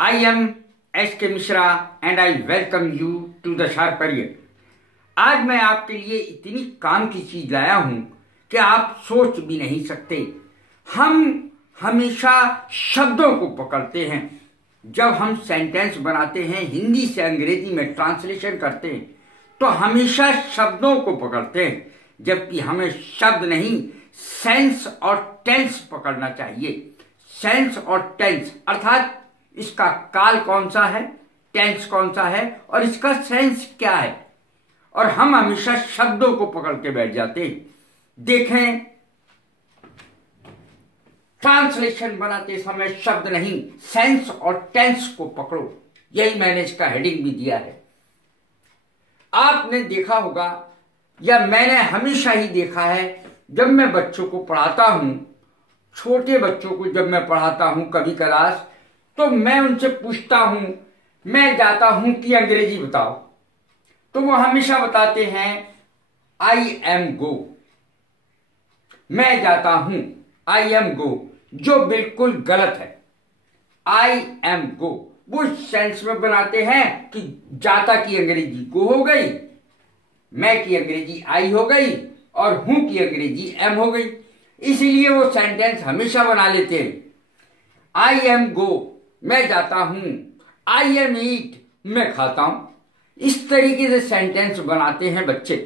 I am S.K. Mishra and I welcome you to the Sharp Period। आज मैं आपके लिए इतनी काम की चीज लाया हूं कि आप सोच भी नहीं सकते। हम हमेशा शब्दों को पकड़ते हैं। जब हम सेंटेंस बनाते हैं, हिंदी से अंग्रेजी में ट्रांसलेशन करते हैं, तो हमेशा शब्दों को पकड़ते हैं, जबकि हमें शब्द नहीं, सेंस और टेंस पकड़ना चाहिए। सेंस और टेंस अर्थात इसका काल कौन सा है, टेंस कौन सा है और इसका सेंस क्या है। और हम हमेशा शब्दों को पकड़ के बैठ जाते हैं। देखें, ट्रांसलेशन बनाते समय शब्द नहीं, सेंस और टेंस को पकड़ो। यही मैंने इसका हेडिंग भी दिया है। आपने देखा होगा या मैंने हमेशा ही देखा है, जब मैं बच्चों को पढ़ाता हूं, छोटे बच्चों को जब मैं पढ़ाता हूं कभी क्लास, तो मैं उनसे पूछता हूं, मैं जाता हूं कि अंग्रेजी बताओ, तो वो हमेशा बताते हैं आई एम गो। मैं जाता हूं, आई एम गो, जो बिल्कुल गलत है। आई एम गो वो सेंस में बनाते हैं कि जाता की अंग्रेजी गो हो गई, मैं की अंग्रेजी आई हो गई और हूं की अंग्रेजी एम हो गई। इसीलिए वो सेंटेंस हमेशा बना लेते हैं। आई एम गो मैं जाता हूं, आई एम ईट मैं खाता हूं। इस तरीके से सेंटेंस बनाते हैं बच्चे,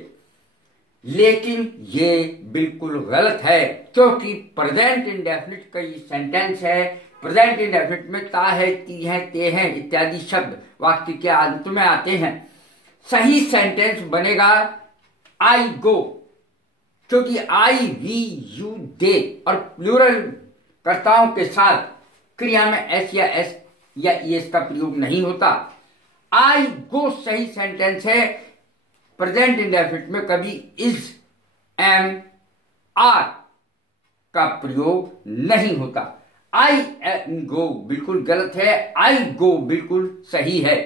लेकिन ये बिल्कुल गलत है, क्योंकि प्रेजेंट इंडेफिनिट का ये सेंटेंस है। प्रेजेंट इंडेफिनिट में ता है, ती है, ते है इत्यादि शब्द वाक्य के अंत में आते हैं। सही सेंटेंस बनेगा आई गो, क्योंकि आई, वी, यू, दे और प्लूरल कर्ताओं के साथ क्रिया में एस या एस या एस का प्रयोग नहीं होता। आई गो सही सेंटेंस है। प्रेजेंट इंडेफिनिट में कभी इज, एम, आर का प्रयोग नहीं होता। आई एम गो बिल्कुल गलत है, आई गो बिल्कुल सही है।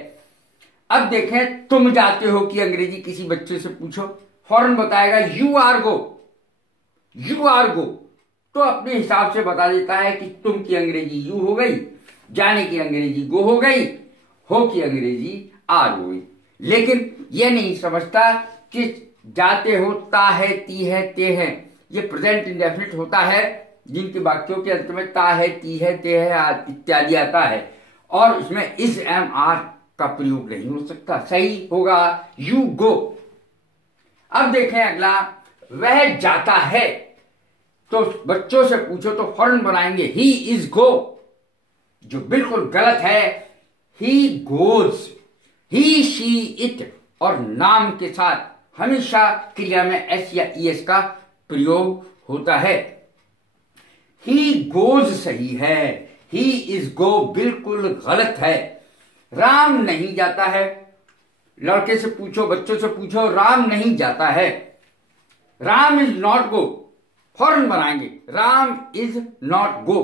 अब देखें, तुम जाते हो कि अंग्रेजी किसी बच्चे से पूछो, फौरन बताएगा you are go, you are go. तो अपने हिसाब से बता देता है कि तुम की अंग्रेजी यू हो गई, जाने की अंग्रेजी गो हो गई, हो की अंग्रेजी आर हो गई। लेकिन यह नहीं समझता कि जाते हो ता है, ती है, ते है, ये प्रेजेंट इंडेफिनिट होता है, जिनके वाक्यों के अंत में ता है, ती है, ते है इत्यादि आता है, और उसमें इज, एम, आर का प्रयोग नहीं हो सकता। सही होगा यू गो। अब देखें अगला, वह जाता है। तो बच्चों से पूछो तो फौरन बनाएंगे ही इज गो, जो बिल्कुल गलत है। He goes, he, she, it और नाम के साथ हमेशा क्रिया में एस या ईएस का प्रयोग होता है। ही गोज सही है, ही इज गो बिल्कुल गलत है। राम नहीं जाता है। लड़के से पूछो, बच्चों से पूछो, राम नहीं जाता है। राम इज नॉट गो, फौरन बनाएंगे राम इज नॉट गो।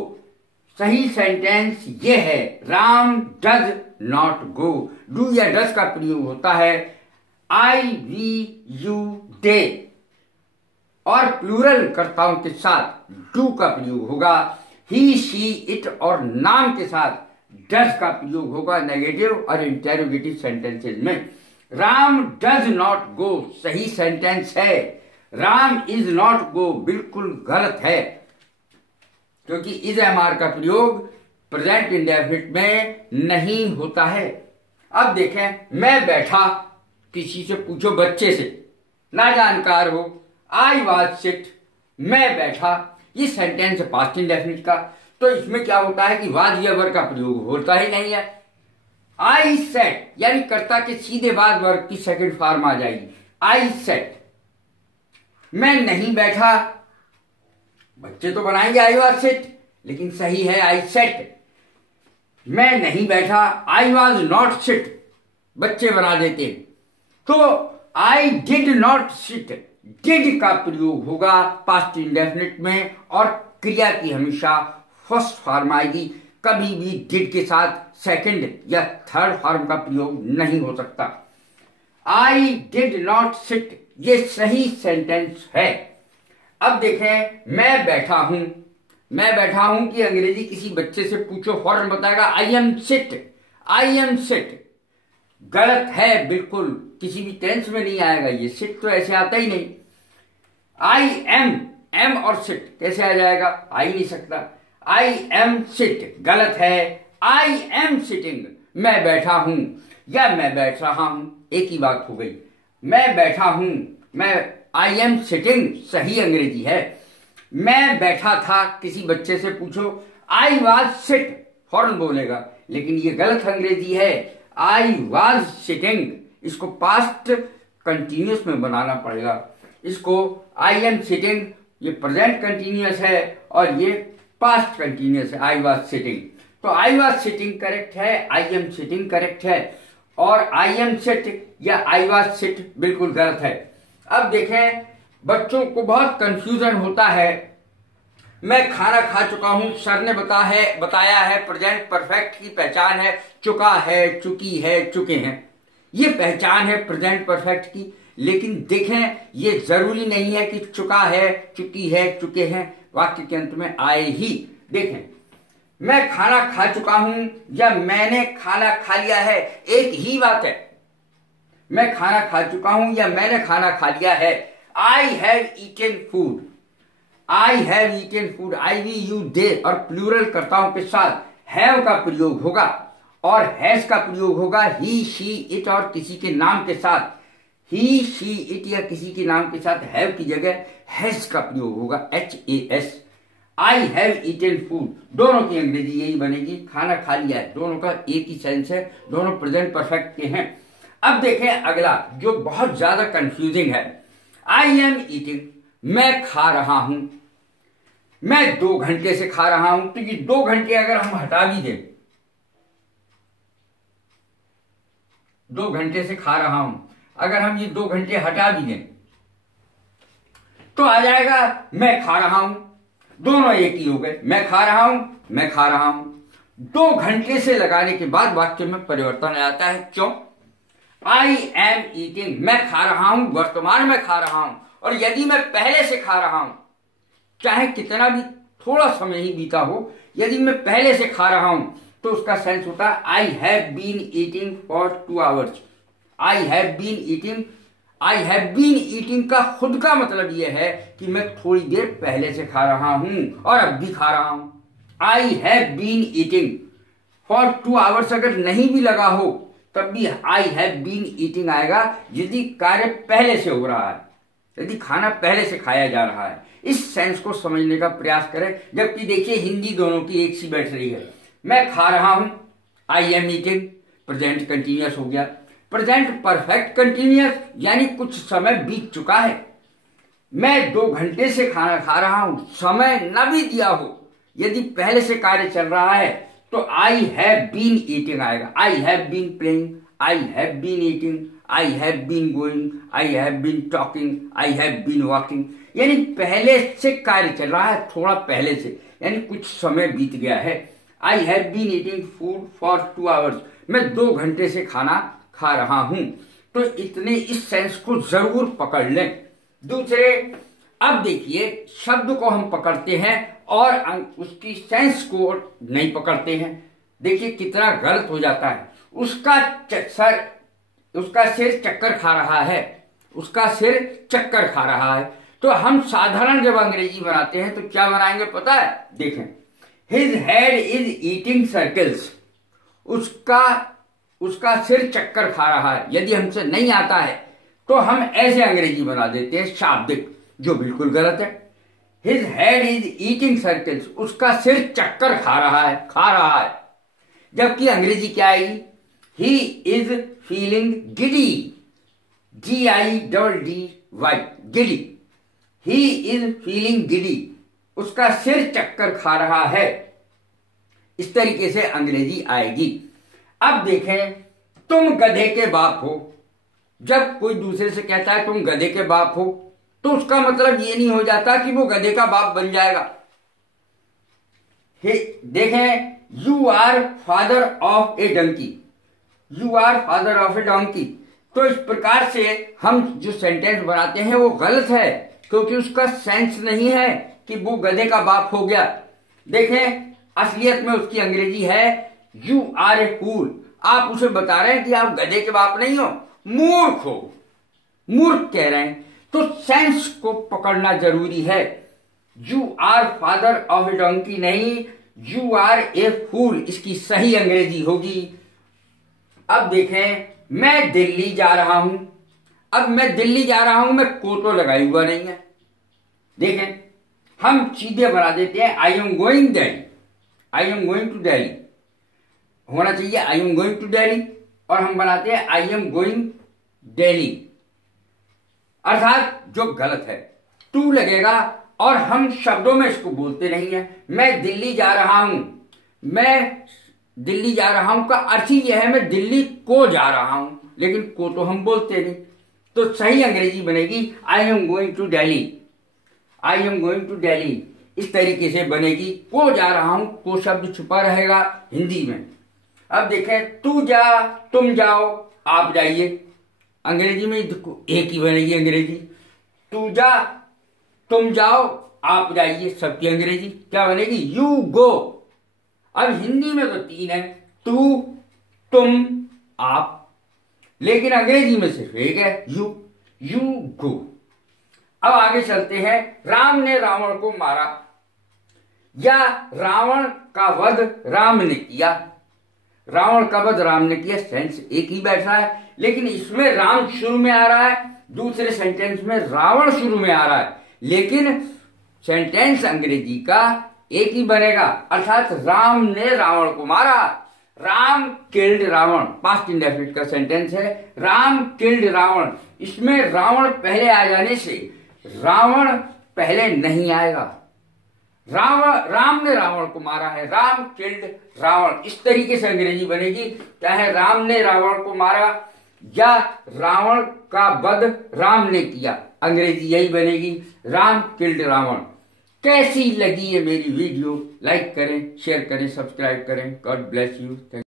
सही सेंटेंस ये है, Ram does not go. Do या डज का प्रयोग होता है आई, वी, यू, दे, और प्लूरल कर्ताओं के साथ डू का प्रयोग होगा। ही, शी, इट और नाम के साथ डज का प्रयोग होगा नेगेटिव और इंटेरोगेटिव सेंटेंसेस में। राम डज नॉट गो सही सेंटेंस है, राम इज नॉट गो बिल्कुल गलत है, क्योंकि इज, एम, आर का प्रयोग प्रेजेंट इंडेफिनिट में नहीं होता है। अब देखें, मैं बैठा, किसी से पूछो, बच्चे से, ना जानकार हो, आई वाज सिट, मैं बैठा, ये सेंटेंस है पास्ट इंडेफिनिट का। तो इसमें क्या होता है कि वाज या वर का प्रयोग होता ही नहीं है। आई सेट यानी कर्ता के सीधे बाद वर्ब की सेकंड फॉर्म आ जाएगी, आई सेट। मैं नहीं बैठा, बच्चे तो बनाएंगे आई वाज सिट, लेकिन सही है आई सेट। मैं नहीं बैठा, आई वाज नॉट सिट, बच्चे बना देते। तो I did not sit, did का प्रयोग होगा पास्ट इंडेफिनिट में, और क्रिया की हमेशा फर्स्ट फॉर्म आएगी। कभी भी डिड के साथ सेकंड या थर्ड फॉर्म का प्रयोग नहीं हो सकता। आई डिड नॉट सिट ये सही सेंटेंस है। अब देखें, मैं बैठा हूं, मैं बैठा हूं कि अंग्रेजी किसी बच्चे से पूछो, फौरन बताएगा I am sit, I am sit गलत है बिल्कुल, किसी भी टेंस में नहीं आएगा ये, सिट तो ऐसे आता ही नहीं। आई एम और सिट कैसे आ जाएगा, आ ही नहीं सकता। आई एम सिट गलत है, आई एम सिटिंग मैं बैठा हूं या मैं बैठ रहा हूं, एक ही बात हो गई। मैं बैठा हूं, मैं आई एम सिटिंग सही अंग्रेजी है। मैं बैठा था, किसी बच्चे से पूछो आई वॉज सिट फौरन बोलेगा, लेकिन ये गलत अंग्रेजी है। आई वॉज सिटिंग, इसको पास्ट कंटिन्यूस में बनाना पड़ेगा। इसको आई एम सिटिंग, ये प्रेजेंट कंटिन्यूस है और ये पास्ट कंटिन्यूस है, आई वॉज सिटिंग। तो आई वॉज सिटिंग करेक्ट है, आई एम सिटिंग करेक्ट है, और आई एम सिट या आई वॉज सिट बिल्कुल गलत है। अब देखें, बच्चों को बहुत कंफ्यूजन होता है। मैं खाना खा चुका हूं, सर ने बताया है प्रेजेंट परफेक्ट की पहचान है चुका है, चुकी है, चुके हैं, ये पहचान है प्रेजेंट परफेक्ट की। लेकिन देखें, ये जरूरी नहीं है कि चुका है, चुकी है, चुके हैं वाक्य के अंत में आए ही। देखें, मैं खाना खा चुका हूं या मैंने खाना खा लिया है, एक ही बात है। मैं खाना खा चुका हूं या मैंने खाना खा लिया है। I have eaten food, I have eaten food, I we you they और प्लूरल कर्ताओं के साथ हैव का प्रयोग होगा और हैज का प्रयोग होगा ही, शी, इट और किसी के नाम के साथ। ही, शी, इट या किसी के नाम के साथ हैव की जगह हैज का प्रयोग होगा, HAS। I have eaten food, दोनों की अंग्रेजी यही बनेगी, खाना खा लिया है, दोनों का एक ही सेंस है, दोनों प्रेजेंट परफेक्ट के हैं। अब देखें अगला जो बहुत ज्यादा कंफ्यूजिंग है, आई एम ईटिंग मैं खा रहा हूं, मैं 2 घंटे से खा रहा हूं। तो ये 2 घंटे अगर हम हटा भी दें, 2 घंटे से खा रहा हूं, अगर हम ये 2 घंटे हटा भी दें तो आ जाएगा मैं खा रहा हूं, दोनों एक ही हो गए, मैं खा रहा हूं, मैं खा रहा हूं। 2 घंटे से लगाने के बाद वाक्य में परिवर्तन आता है, क्यों? आई एम ईटिंग मैं खा रहा हूं, वर्तमान में खा रहा हूं, और यदि मैं पहले से खा रहा हूं, चाहे कितना भी थोड़ा समय ही बीता हो, यदि मैं पहले से खा रहा हूं तो उसका सेंस होता है I have been eating for 2 hours. I have been eating, I have been eating का खुद का मतलब यह है कि मैं थोड़ी देर पहले से खा रहा हूं और अब भी खा रहा हूं। I have been eating for 2 hours अगर नहीं भी लगा हो तब भी आई हैव बीन ईटिंग आएगा यदि कार्य पहले से हो रहा है, यदि खाना पहले से खाया जा रहा है। इस सेंस को समझने का प्रयास करें। जबकि देखिए हिंदी दोनों की एक सी बैठ रही है। मैं खा रहा हूं, I am eating present continuous हो गया। प्रेजेंट परफेक्ट कंटिन्यूअस यानी कुछ समय बीत चुका है। मैं 2 घंटे से खाना खा रहा हूं, समय न भी दिया हो, यदि पहले से कार्य चल रहा है तो आई हैव बीन ईटिंग आएगा। I have been playing, I have been eating, I have been going, I have been talking, I have been walking, यानी पहले से कार्य चल रहा है, थोड़ा पहले से, यानी कुछ समय बीत गया है। I have been eating food for 2 hours मैं 2 घंटे से खाना खा रहा हूं। तो इतने इस सेंस को जरूर पकड़ लें। दूसरे, अब देखिए शब्द को हम पकड़ते हैं और उसकी सेंस को नहीं पकड़ते हैं। देखिए कितना गलत हो जाता है। उसका सिर चक्कर खा रहा है, उसका सिर चक्कर खा रहा है। तो हम साधारण जब अंग्रेजी बनाते हैं तो क्या बनाएंगे पता है? देखें, his head is eating circles, उसका सिर चक्कर खा रहा है। यदि हमसे नहीं आता है तो हम ऐसे अंग्रेजी बना देते हैं शाब्दिक, जो बिल्कुल गलत है। His head is eating circles, उसका सिर चक्कर खा रहा है। जबकि अंग्रेजी क्या आएगी? He is feeling giddy, GIDDY, giddy. He is feeling giddy, उसका सिर चक्कर खा रहा है। इस तरीके से अंग्रेजी आएगी। अब देखें, तुम गधे के बाप हो। जब कोई दूसरे से कहता है तुम गधे के बाप हो तो उसका मतलब ये नहीं हो जाता कि वो गधे का बाप बन जाएगा। देखें, you are father of a donkey, you are father of a donkey. तो इस प्रकार से हम जो सेंटेंस बनाते हैं वो गलत है, क्योंकि उसका सेंस नहीं है कि वो गधे का बाप हो गया। देखें, असलियत में उसकी अंग्रेजी है यू आर ए फूल, आप उसे बता रहे हैं कि आप गधे के बाप नहीं हो, मूर्ख हो, मूर्ख कह रहे हैं। तो सेंस को पकड़ना जरूरी है। You are father of a donkey नहीं, यू आर ए फूल, इसकी सही अंग्रेजी होगी। अब देखें, मैं दिल्ली जा रहा हूं। अब मैं दिल्ली जा रहा हूं, मैं को तो लगाई हुआ नहीं है। देखें, हम सीधे बना देते हैं I am going Delhi, I am going to Delhi होना चाहिए, I am going to Delhi, और हम बनाते हैं आई एम गोइंग दिल्ली, अर्थात जो गलत है। टू लगेगा और हम शब्दों में इसको बोलते नहीं है। मैं दिल्ली जा रहा हूं, मैं दिल्ली जा रहा हूं का अर्थ ही यह है मैं दिल्ली को जा रहा हूं, लेकिन को तो हम बोलते नहीं। तो सही अंग्रेजी बनेगी I am going to Delhi, I am going to Delhi, इस तरीके से बनेगी। को जा रहा हूं, को शब्द छुपा रहेगा हिंदी में। अब देखें, तू जा, तुम जाओ, आप जाइए, अंग्रेजी में एक ही बनेगी अंग्रेजी। तू जा, तुम जाओ, आप जाइए, सबकी अंग्रेजी क्या बनेगी? You go. अब हिंदी में तो तीन है, तू, तुम, आप, लेकिन अंग्रेजी में सिर्फ एक है, यू, यू गो। अब आगे चलते हैं। राम ने रावण को मारा, या रावण का वध राम ने किया। रावण का वध राम ने किया, सेंस एक ही बैठ रहा है, लेकिन इसमें राम शुरू में आ रहा है, दूसरे सेंटेंस में रावण शुरू में आ रहा है, लेकिन सेंटेंस अंग्रेजी का एक ही बनेगा, अर्थात राम ने रावण को मारा। Ram killed Ravan, past indefinite का सेंटेंस है, राम किल्ड रावण। इसमें रावण पहले आ जाने से रावण पहले नहीं आएगा। राम ने रावण को मारा है, राम किल्ड रावण, इस तरीके से अंग्रेजी बनेगी। चाहे राम ने रावण को मारा या रावण का वध राम ने किया, अंग्रेजी यही बनेगी, राम किल्ड रावण। कैसी लगी है मेरी वीडियो? लाइक करें, शेयर करें, सब्सक्राइब करें। God bless you.